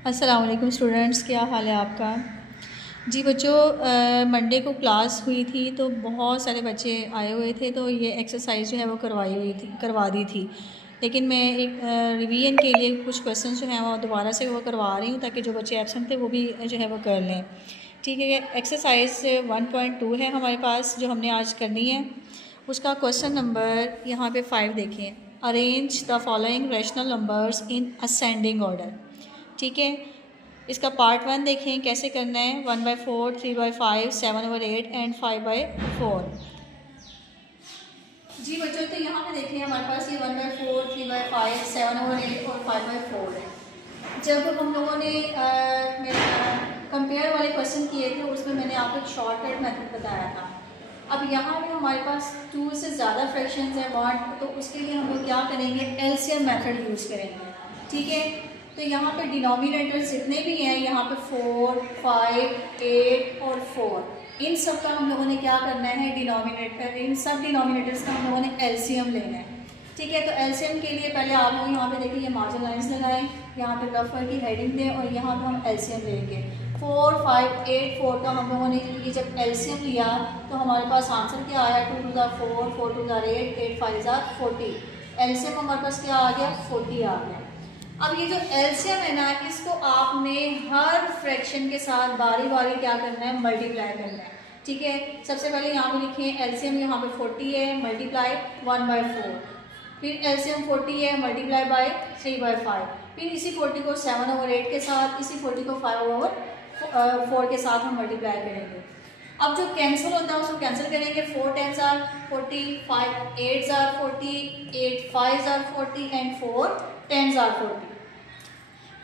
अस्सलाम वालेकुम स्टूडेंट्स, क्या हाल है आपका। जी बच्चों, मंडे को क्लास हुई थी तो बहुत सारे बच्चे आए हुए थे, तो ये एक्सरसाइज जो है वो करवा दी थी। लेकिन मैं एक रिवीजन के लिए कुछ क्वेश्चन जो हैं वो दोबारा से वो करवा रही हूँ ताकि जो बच्चे एब्सेंट थे वो भी जो है वो कर लें। ठीक है, एक्सरसाइज 1.2 है हमारे पास जो हमने आज करनी है। उसका क्वेश्चन नंबर यहाँ पे 5 देखें। Arrange the following rational numbers in ascending order. ठीक है, इसका पार्ट 1 देखें कैसे करना है। 1/4, 3/5, 7/8 एंड 5/4। जी बच्चों, तो यहाँ पे देखें हमारे पास ये 1/4, 3/5, 7/8 और 5/4 है। जब हम लोगों ने कंपेयर वाले क्वेश्चन किए थे उसमें मैंने आपको एक शॉर्टकट मेथड बताया था। अब यहाँ पे हमारे पास 2 से ज़्यादा फ्रैक्शंस हैं बट, तो उसके लिए हम लोग क्या करेंगे, एलसीएम मेथड यूज़ करेंगे। ठीक है, तो यहाँ पे डिनोमिनेटर्स जितने भी हैं, यहाँ पे 4, 5, 8 और 4, इन सब का हम लोगों ने क्या करना है, डिनोमिनेटर, इन सब डिनोमिनेटर्स का हम लोगों ने एलसीएम लेना है। ठीक है, तो एलसीएम के लिए पहले आप लोग यहाँ पे देखिए, ये मार्जिन लाइंस लगाएं, यहाँ पे रफर की हेडिंग दें और यहाँ पे हम एलसीएम लेंगे। 4, 5, 8, 4 का हम लोगों ने ये जब एलसीएम लिया तो हमारे पास आंसर क्या आया, 2 2 4, 4 2 8, 8 5 40। एलसीएम हमारे पास क्या आ गया, 40 आ गया। अब ये जो एलसीएम है ना, इसको आपने हर फ्रैक्शन के साथ बारी बारी क्या करना है, मल्टीप्लाई करना है। ठीक है, सबसे पहले यहाँ पे लिखिए एलसीएम, यहाँ पे 40 है, मल्टीप्लाई 1/4, फिर एलसीएम 40 है, मल्टीप्लाई बाय 3/5, फिर इसी 40 को 7/8 के साथ, इसी 40 को 5/4 के साथ हम मल्टीप्लाई करेंगे। अब जो कैंसिल होता है उसको कैंसिल करेंगे। 4 10s are 40, 5 8s are 40, 8 5s are 40 and 4 10s are 40।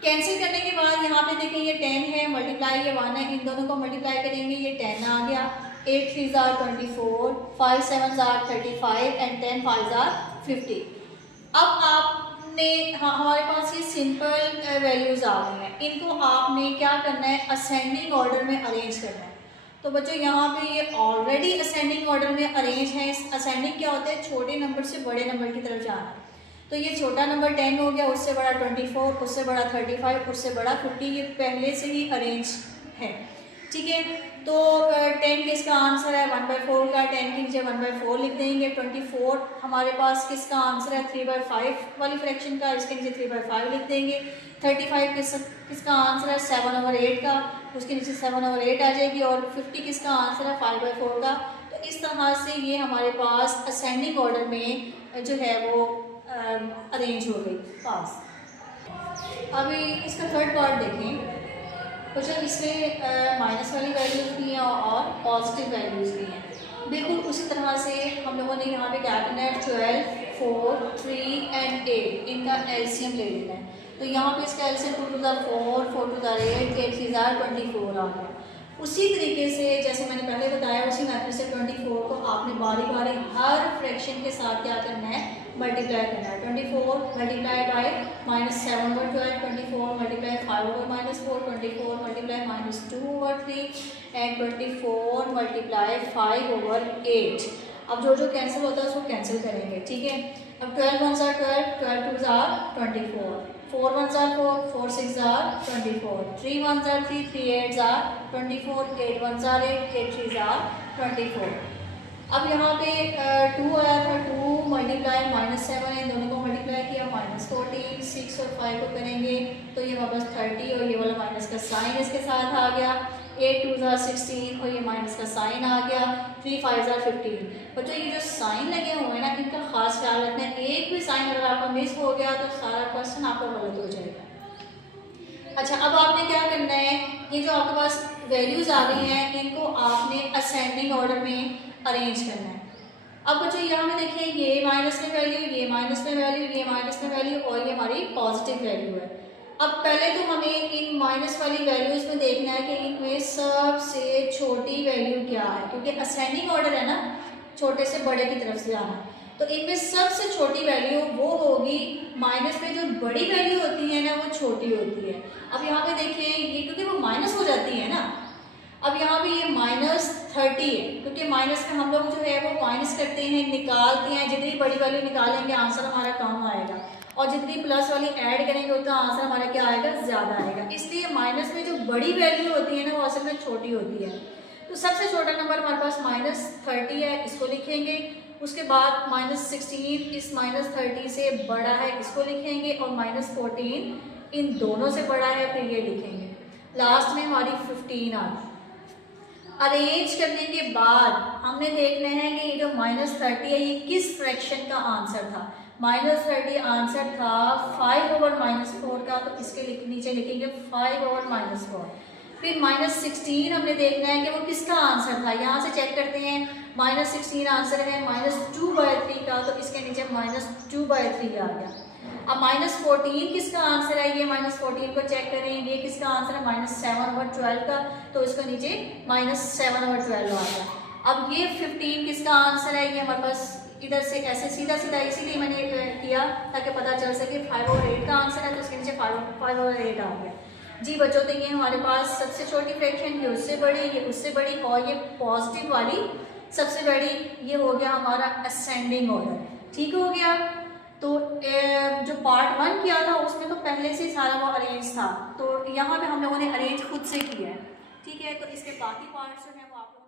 Cancel करने के बाद यहाँ पे देखें ये 10 है, मल्टीप्लाई ये 1 है, इन दोनों को मल्टीप्लाई करेंगे, ये 10 आ गया। 8 3s are 24, 5 7s are 35 and 10 5s are 50। अब आपने हमारे पास ये सिंपल वैल्यूज आ गई हैं, इनको आपने क्या करना है, असेंडिंग ऑर्डर में अरेंज करना है। तो बच्चों यहाँ पे ये ऑलरेडी असेंडिंग ऑर्डर में अरेंज है। असेंडिंग क्या होता है, छोटे नंबर से बड़े नंबर की तरफ जाना। तो ये छोटा नंबर 10 हो गया, उससे बड़ा 24, उससे बड़ा 35, उससे बड़ा 50, ये पहले से ही अरेंज है। ठीक है, तो 10 किसका आंसर है, 1/4 का, 10 की नीचे 1/4 लिख देंगे। 24 हमारे पास किसका आंसर है, 3/5 वाली फ्रैक्शन का, इसके नीचे 3/5 लिख देंगे। 35 किसका आंसर है, 7/8 का, उसके नीचे 7/8 आ जाएगी। और 50 किसका आंसर है, 5/4 का। तो इस तरह से ये हमारे पास असेंडिंग ऑर्डर में जो है वो अरेंज हो गई पास। अभी इसका थर्ड पार्ट देखें। तो जब इसमें माइनस वाली वैल्यूज भी हैं और पॉजिटिव वैल्यूज भी हैं, बिल्कुल उसी तरह से हम लोगों ने यहाँ पे क्या करना है, 12, 4, 3 एंड 8 इनका एलसीएम ले लेना है। तो यहाँ पे इसका एलसीएम 2 2 4, 4 2 8, 8 3 24 आ गया। उसी तरीके से जैसे मैंने पहले बताया, उसी मेथड से 24 को आपने बारी बारी हर फ्रैक्शन के साथ क्या करना है, मल्टीप्लाई करना है। 24 multiply by -7/12, 24 multiply 5/-4, 24 multiply -2/3 and 24 multiply 5/8। अब जो जो कैंसिल होता है उसको कैंसिल करेंगे। ठीक है, अब 12 1s are 12, 12 2s are 24, 4 1s are 4, 4 6s are 24, 3 1s are 3, 3 8s are 24, 8 1s are 8, 8 3s are 24। अब यहाँ पे 2 आया था, 2 मल्टीप्लाई -7 है, दोनों को मल्टीप्लाई किया, -14, 6 और 5 को करेंगे तो ये वापस 30 और ये वाला माइनस का साइन इसके साथ आ गया। 8 2s are 16 और ये माइनस का साइन आ गया। 3 5s are 15। बच्चों ये जो साइन लगे हुए हैं ना, इनका खास ख्याल रखना है, एक भी साइन अगर आपका मिस हो गया तो सारा क्वेश्चन आपका गलत हो जाएगा। अच्छा, अब आपने क्या करना है, ये जो आपके पास वैल्यूज आ गई हैं इनको आपने असेंडिंग ऑर्डर में अरेंज करना है। अब बच्चों यहाँ पे देखिए, ये माइनस में वैल्यू, ये माइनस में वैल्यू, ये माइनस में वैल्यू और ये हमारी पॉजिटिव वैल्यू है। अब पहले तो हमें इन माइनस वाली वैल्यूज में देखना है कि इनमें सबसे छोटी वैल्यू क्या है, क्योंकि असेंडिंग ऑर्डर है ना, छोटे से बड़े की तरफ से आना। तो इनमें सबसे छोटी वैल्यू वो होगी, माइनस में जो बड़ी वैल्यू होती है ना वो छोटी होती है। अब यहाँ पे देखिए ये, क्योंकि वो माइनस हो जाती है ना, अब यहाँ पे ये -30 है, क्योंकि माइनस में हम लोग जो है वो माइनस करते हैं, निकालते हैं, जितनी बड़ी वैल्यू निकालेंगे आंसर हमारा कम आएगा। और जितनी प्लस वाली ऐड करेंगे उतना आंसर हमारा क्या आएगा, ज़्यादा आएगा। इसलिए माइनस में जो बड़ी वैल्यू होती है ना वो असल में छोटी होती है। तो सबसे छोटा नंबर हमारे पास -30 है, इसको लिखेंगे। उसके बाद -16 इस -30 से बड़ा है, इसको लिखेंगे। और -14 इन दोनों से बड़ा है, फिर ये लिखेंगे। लास्ट में हमारी 15 आ गई। अरेंज करने के बाद हमने देखना है कि ये जो -30 है ये किस फ्रैक्शन का आंसर था। -30 आंसर था 5/-4 का, तो इसके नीचे लिखेंगे 5/-4। फिर -16 हमने देखना है कि वो किसका आंसर था। यहाँ से चेक करते हैं, -16 आंसर है -2/3 का, तो इसके नीचे -2/3 आ गया। अब -14 किसका आंसर है, ये -14 को चेक करें, ये किसका आंसर है -7/12 का, तो इसको नीचे -7/12 आ गया। अब ये 15 किसका आंसर है, ये हमारे पास इधर से ऐसे सीधा सीधा, इसीलिए मैंने किया ताकि पता चल सके 5/8 का आंसर है, तो इसके नीचे 5/8 आ गया। जी बच्चों, तो ये हमारे पास सबसे छोटी फ्रैक्शन, ये उससे बड़ी, ये उससे बड़ी, और ये पॉजिटिव वाली सबसे बड़ी, ये हो गया हमारा असेंडिंग ऑर्डर। ठीक हो गया। तो जो पार्ट 1 किया था उसमें तो पहले से सारा वो अरेंज था, तो यहाँ पे हम लोगों ने अरेंज खुद से किया है। ठीक है, तो इसके बाकी पार्ट्स जो हैं वो आप लोगों